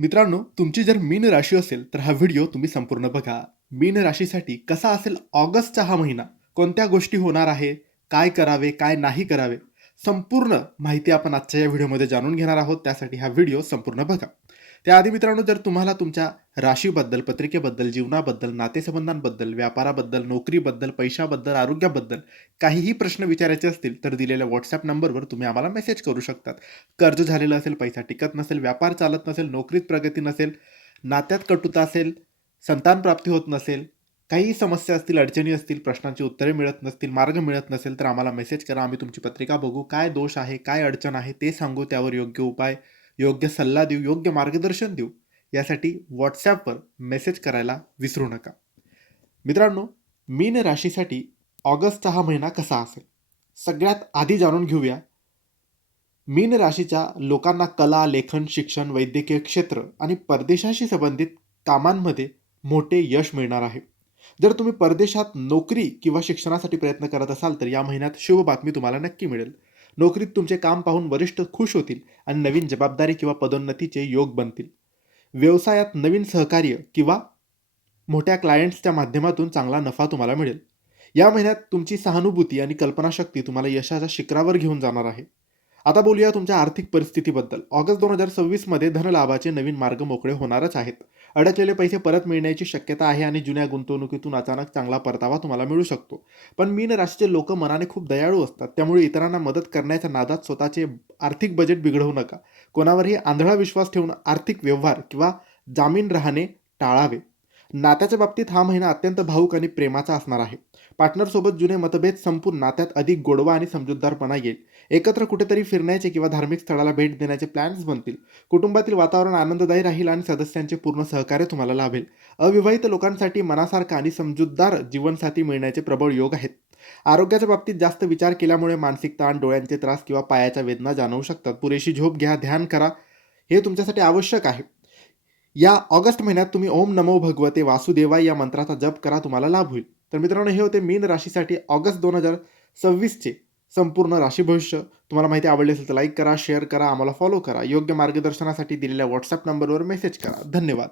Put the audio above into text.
मित्रांनो, तुमची जर मीन राशी असेल, तर हा व्हिडिओ तुम्ही संपूर्ण बघा. मीन राशीसाठी कसा असेल ऑगस्टचा हा महिना, कोणत्या गोष्टी होणार आहे, काय करावे, काय नाही करावे, संपूर्ण माहिती आपण आजच्या या व्हिडिओमध्ये जाणून घेणार आहोत. त्यासाठी हा व्हिडिओ संपूर्ण बघा. त्याआधी मित्रांनो, जर तुम्हाला तुमच्या राशीबद्दल, पत्रिकेबद्दल, जीवनाबद्दल, नातेसंबंधांबद्दल, व्यापाराबद्दल, नोकरीबद्दल, पैशाबद्दल, आरोग्याबद्दल काहीही प्रश्न विचारायचे असतील, तर दिलेल्या WhatsApp नंबरवर तुम्ही आम्हाला मेसेज करू शकतात. कर्ज झालेलं असेल, पैसा टिकत नसेल, व्यापार चालत नसेल, नोकरीत प्रगती नसेल, नात्यात कटुता असेल, संतान प्राप्ती होत नसेल, काही समस्या असतील, अडचणी असतील, प्रश्नांची उत्तरे मिळत नसतील, मार्ग मिळत नसेल, तर आम्हाला मेसेज करा. आम्ही तुमची पत्रिका बघू, काय दोष आहे, काय अडचण आहे ते सांगू, त्यावर योग्य उपाय, योग्य सल्ला देऊ, योग्य मार्गदर्शन देऊ. यासाठी WhatsAppवर मेसेज करायला विसरू नका. मित्रांनो, मीन राशीसाठी ऑगस्टचा हा महिना कसा असेल? सगळ्यात आधी जाणून घेऊया. मीन राशीच्या लोकांना कला, लेखन, शिक्षण, वैद्यकीय क्षेत्र आणि परदेशाशी संबंधित कामांमध्ये मोठे यश मिळणार आहे. जर तुम्ही परदेशात नोकरी किंवा शिक्षणासाठी प्रयत्न करत असाल, तर या महिन्यात शुभ बातमी तुम्हाला नक्की मिळेल. नोकरीत तुमचे काम पाहून वरिष्ठ खुश होतील आणि नवीन जबाबदारी किंवा पदोन्नतीचे योग बनतील. व्यवसायात नवीन सहकार्य किंवा मोठ्या क्लायंट्सच्या माध्यमातून चांगला नफा तुम्हाला मिळेल. या महिन्यात तुमची सहानुभूती आणि कल्पनाशक्ती तुम्हाला यशाच्या शिखरावर घेऊन जाणार आहे. आता बोलूया तुमच्या आर्थिक परिस्थितीबद्दल. ऑगस्ट 2026 मध्ये धनलाभाचे नवीन मार्ग मोकळे होणारच आहेत. अडकलेले पैसे परत मिळण्याची शक्यता आहे आणि जुन्या गुंतवणुकीतून अचानक चांगला परतावा तुम्हाला मिळू शकतो. पण मीन राशीचे लोक मनाने खूप दयाळू असतात, त्यामुळे इतरांना मदत करण्याच्या नादात स्वतःचे आर्थिक बजेट बिघडवू नका. कोणावरही आंधळा विश्वास ठेवून आर्थिक व्यवहार किंवा जामीन राहणे टाळावे. नात्याच्या बाबतीत हा महिना अत्यंत भावूक आणि प्रेमाचा असणार आहे. पार्टनरसोबत जुने मतभेद संपून नात्यात अधिक गोडवा आणि समजूतदारपणा येईल. एकत्र कुठेतरी फिरण्याचे किंवा धार्मिक स्थळाला भेट देण्याचे प्लॅन्स बनतील. कुटुंबातील वातावरण आनंददायी राहील आणि सदस्यांचे पूर्ण सहकार्य तुम्हाला लाभेल. अविवाहित लोकांसाठी मनासारखा आणि समजूतदार जीवनसाथी मिळण्याचे प्रबळ योग आहेत. आरोग्याच्या बाबतीत जास्त विचार केल्यामुळे मानसिक ताण, डोळ्यांचे त्रास किंवा पायाच्या वेदना जाणवू शकतात. पुरेशी झोप घ्या, ध्यान करा, हे तुमच्यासाठी आवश्यक आहे. या ऑगस्ट महिन्यात तुम्ही ओम नमो भगवते वासुदेवाय या मंत्राचा जप करा, तुम्हाला लाभ होईल. तर मित्रांनो, हे होते मीन राशीसाठी ऑगस्ट 2026चे संपूर्ण राशी भविष्य. तुम्हाला माहिती आवडली असेल तर लाईक करा, शेअर करा, आम्हाला फॉलो करा. योग्य मार्गदर्शनासाठी दिलेल्या WhatsApp नंबरवर मेसेज करा. धन्यवाद.